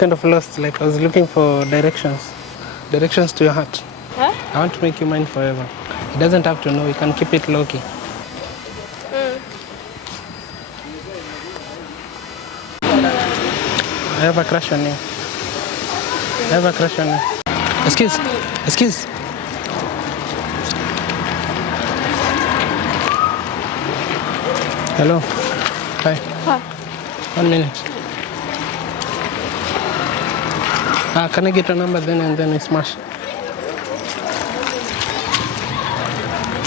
Kind of lost, like I was looking for directions to your heart. Huh? I want to make you mine forever. He doesn't have to know, you can keep it low-key. I have a crush on you. I have a crush on you. Excuse. Hello. Hi. Hi. 1 minute. Can I get your number then and then we smash?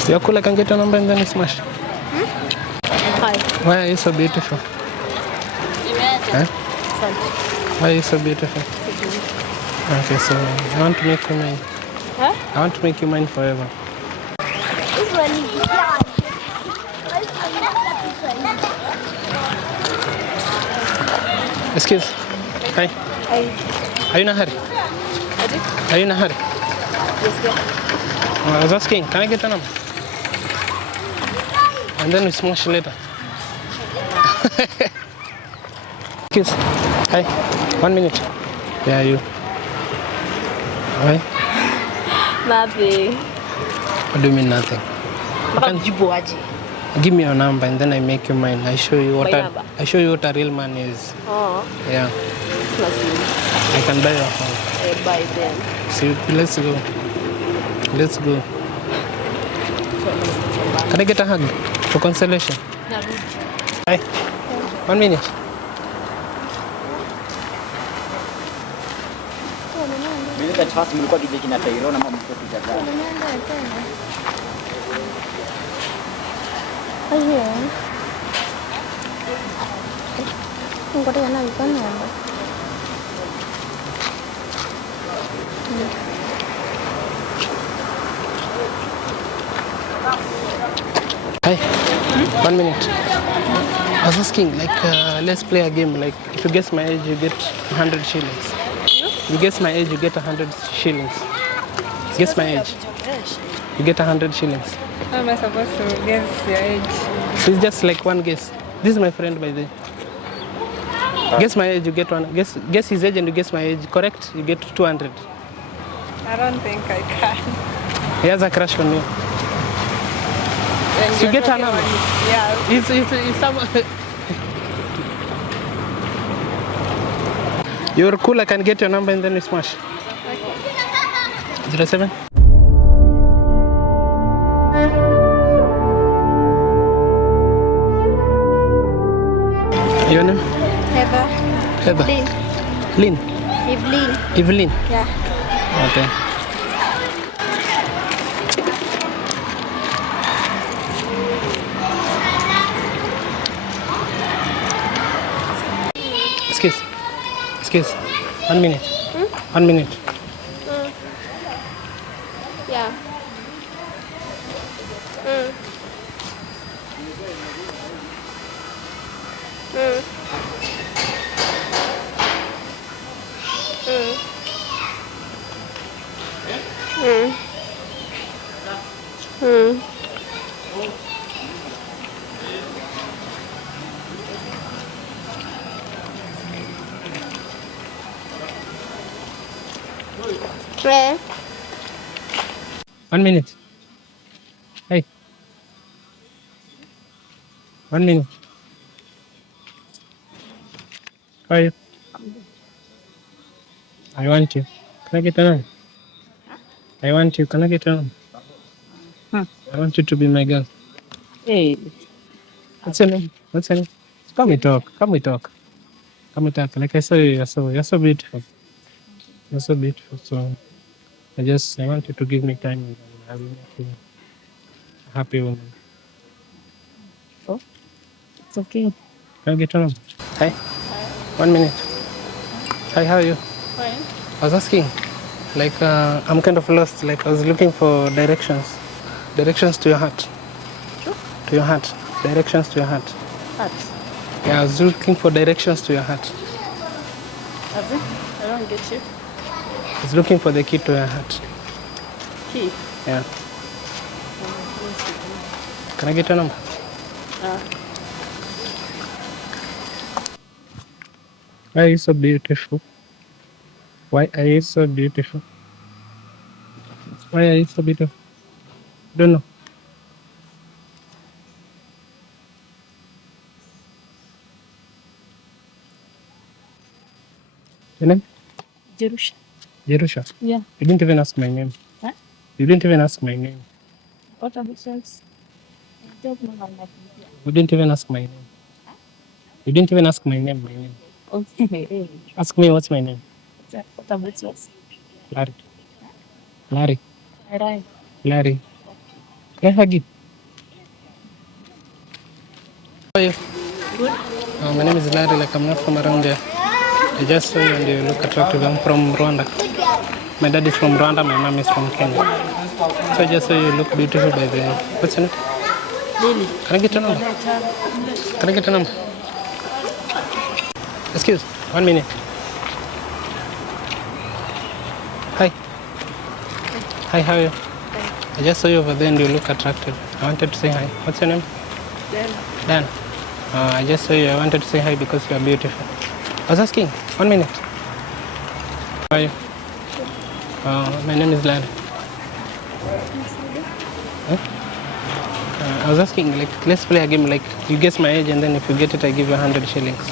You're cool, I can get your number and then we smash. Hi. Why are you so beautiful? Huh? Why are you so beautiful? Okay, so I want to make you mine. Huh? I want to make you mine forever. Excuse. Hi. Hi. Are you in a hurry? Are you in a hurry? Yes, yeah. I was asking, can I get your number? And then we smash later. Excuse. Hi. 1 minute. Yeah, you. Why? Nothing. What do you mean nothing? Give me your number and then I make you mine. I show you what a real man is. Oh. Yeah. Nothing. I can buy your phone. Buy them. See, let's go. Let's go. Can I get a hug for consolation? Hi. 1 minute. Không có đứa nào có nhà đâu. Hi. 1 minute. I was asking, like, let's play a game. Like, if you guess my age, you get 100 shillings. You guess my age, you get 100 shillings. Guess my age. You get 100 shillings. How am I supposed to guess your age? So it's just like one guess. This is my friend, by the way. Guess my age, you get one. Guess his age and you guess my age. Correct? You get 200. I don't think I can. He has a crush on you. And So you you're get a talking number. about- Yeah. It's some. You're cool. I can get your number and then we smash. 07. Your name? Heather. Heather. Lynn. Lynn. Evelyn. Evelyn. Yeah. Okay. Excuse. 1 minute. 1 minute. Yeah. Tre. 1 minute. Hey. 1 minute. How are you? I want you. Can I get a number? I want you. Can I get a number? I want you to be my girl. Hey. What's your name? What's your name? Come we talk. Come we talk. Come we talk. Like I saw you, you're so beautiful. You're so beautiful. So I want you to give me time and I will make you a happy woman. Oh, it's okay. Can I get a number? Hi. 1 minute. Hi, how are you? Fine. I was asking, like, I'm kind of lost. Like, I was looking for directions to your heart. Sure. To your heart. Directions to your heart. Heart. Yeah, I was looking for directions to your heart. Have you? I don't get you. I was looking for the key to your heart. Key. Yeah. Can I get your number? Why are you so beautiful? Why are you so beautiful? Why are you so beautiful? Don't know. Your name? Jerusha. Jerusha. Yeah. You didn't even ask my name. Huh? You didn't even ask my name. What are the sense? I don't know how much. You didn't even ask my name. You didn't even ask my name. My name. Okay. Ask me what's my name. What are the sense? Larry. Larry. Right. Larry. Can I hug you? How are you? Good. My name is Larry. Like I'm not from around there. I just saw you and you look attractive. I'm from Rwanda. My dad is from Rwanda. My mom is from Kenya. So I just saw you look beautiful by the. What's your name? Lily. Can I get your number? Can I get your number? Excuse. 1 minute. Hi. Hi. How are you? I just saw you over there and you look attractive. I wanted to say hi. What's your name? Then. Dan. I just saw you. I wanted to say hi because you are beautiful. I was asking. 1 minute. How are you? My name is Larry. Huh? I was asking, like, let's play a game. Like, you guess my age, and then if you get it, I give you 100 shillings.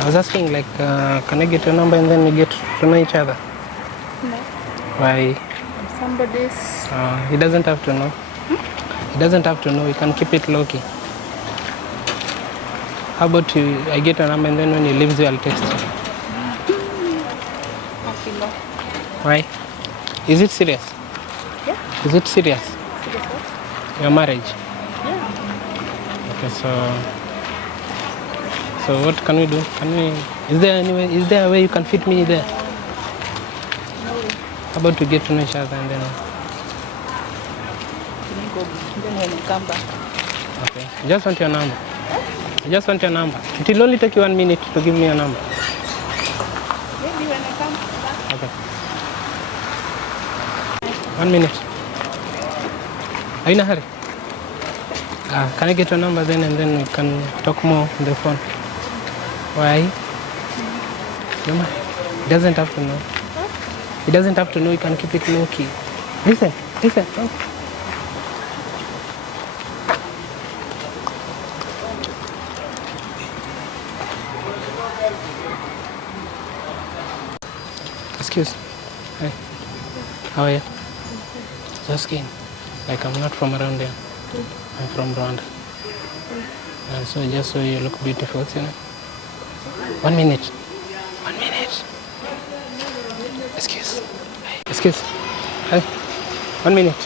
I was asking, like, can I get your number, and then we get to know each other? No. Why? Somebody's. He doesn't have to know. He doesn't have to know. You can keep it low key. How about you? I get your number, and then when he leaves you, I'll text you. Okay, no. Why? Is it serious? Yeah. Is it serious? Serious what? Your marriage? Yeah. Okay, so what can we do? Is there a way you can fit me there? No. How about we get to know each other and then Then when you come back. okay. I just want your number. I just want your number. It will only take you 1 minute to give me your number. Maybe when I come back. Okay. 1 minute. Are you in a hurry? Can I get your number then and then we can talk more on the phone? Why? No, he doesn't have to know. He doesn't have to know. You can keep it low key. Listen. Oh. Excuse. Hi. How are you? Just kidding. Like I'm not from around there. I'm from Rwanda. And so just so you look beautiful, you know. 1 minute. 1 minute. Excuse. Hi. Excuse. Hi. 1 minute.